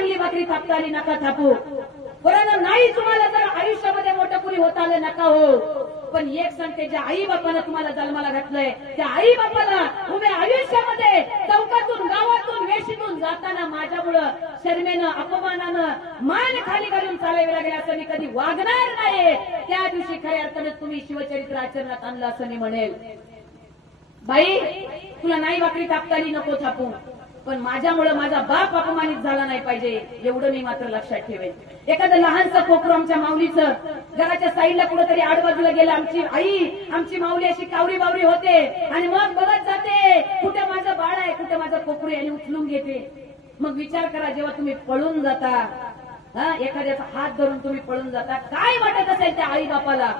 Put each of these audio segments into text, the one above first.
चांगली भाकरी थापता आली नका थापू, बरोबर नाही तुम्हाला जर आयुष्यामध्ये मोठपुरी होता आलं नका हो, पण एक सांगते, ज्या आई बापानं तुम्हाला जन्माला घातलंय त्या आई बापाला उभ्या आयुष्यामध्ये चौकातून गावातून वेशीतून जाताना माझ्यामुळं शर्मेनं अपमानानं मान खाली घालून चालावे लागेल असं मी कधी वागणार नाही. त्या दिवशी खऱ्या अर्थाने तुम्ही शिवचरित्र आचरणात आणलं असं मी म्हणेल. बाई तुला नाही भाकरी थापता आली नको थापू, पण माझ्यामुळे माझा बाप अपमानित झाला नाही पाहिजे एवढं मी मात्र लक्षात ठेवेन. एखादं लहानसं कोकरू आमच्या माऊलीचं घराच्या साईडला कुठेतरी आडबाजूला गेलं, आमची आई आमची माऊली अशी कावरी बावरी होते आणि मग बघत जाते कुठे माझं बाळ आहे कुठे माझं कोकरू आणि उचलून घेते. मग विचार करा जेव्हा तुम्ही पळून जाता, एखाद्याचा हात धरून तुम्ही पळून जाता, काय वाटत असेल त्या आई बापाला.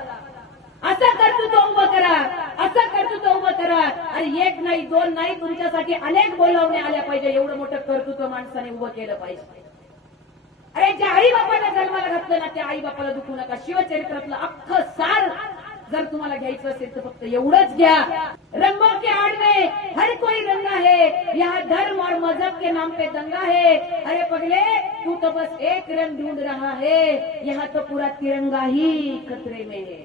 असं कर्तृत्व उभं करा, असं कर्तृत्व उभं करा. आणि एक नाही दोन नाही तुमच्यासाठी अनेक बोलावणे आल्या पाहिजे एवढं मोठं कर्तृत्व माणसाने उभं केलं पाहिजे. अरे ज्या आई बापाला जन्माला घातलं ना त्या आई बापाला दुखू नका. शिवचरित्रातलं अख्खं सार जर तुम्हाला घ्यायचं असेल तर फक्त एवढंच घ्या, रंगों के आड़ में हर कोई रंगा है, यहाँ धर्म और मजहब के नाम पे दंगा है. अरे पगले तू तो बस एक रंग ढूंढ रहा है, यहाँ तो पूरा तिरंगा ही खतरे में है.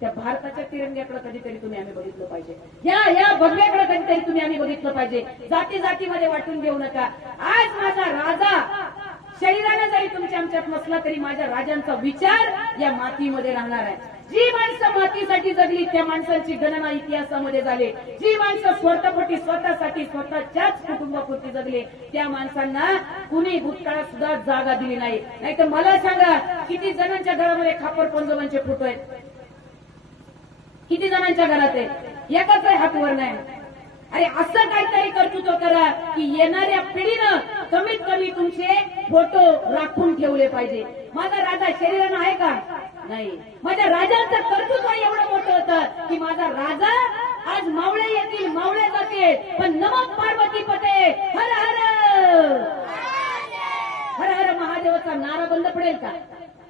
त्या भारताच्या तिरंग्याकडे कधीतरी तुम्ही आम्ही बघितलं पाहिजे, या भगव्याकडे कधीतरी तुम्ही आम्ही बघितलं पाहिजे. जाती जातीमध्ये वाटून घेऊ नका. आज माझा राजा शरीराने जरी तुमच्या आमच्यात नसला तरी माझ्या राजांचा विचार या मातीमध्ये राहणार आहे. जी माणसं मातीसाठी जगली त्या माणसांची गणना इतिहासामध्ये झाली. जी माणसं स्वार्थपोटी स्वतःसाठी स्वतःच्याच कुटुंबापुरती जगले त्या माणसांना कुणी भूतकाळात सुद्धा जागा दिली नाही. नाहीतर मला सांगा किती जणांच्या घरामध्ये खापर पंजोबांचे फोटो आहेत, किती जणांच्या घरात आहे, एकाच हातवर नाही. अरे असं काहीतरी कर्तृत्व करा की येणाऱ्या पिढीनं कमीत कमी तुमचे फोटो राखून ठेवले पाहिजे. माझा राजा शरीरानं आहे का नाही, माझ्या राजांचं कर्तृत्व एवढं मोठं होतं की माझा राजा आज मावळे येतील मावळे जातील पण नमक पार्वती पते हर हर हर हर महादेवाचा नारा बंद पडेल का?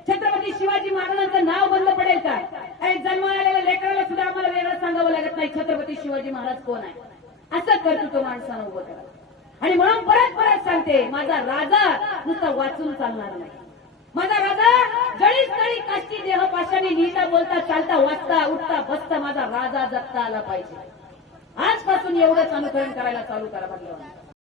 छत्रपती शिवाजी महाराजांचं नाव बंद पडेल का? आणि जन्माला आलेल्या लेकराला सुद्धा आम्हाला वेगळं सांगावं लागत नाही छत्रपती शिवाजी महाराज कोण आहे. असं कर्तृत्व माणसानं उभं करा. आणि म्हणून परत परत सांगते माझा राजा नुसता वाचून चालणार नाही. माझा राजा जळीत तळी काष्टी देह पाशाने लिहिता बोलता चालता वाचता उठता बसता माझा राजा जगता आला पाहिजे. आजपासून एवढंच अनुकरण करायला चालू करा.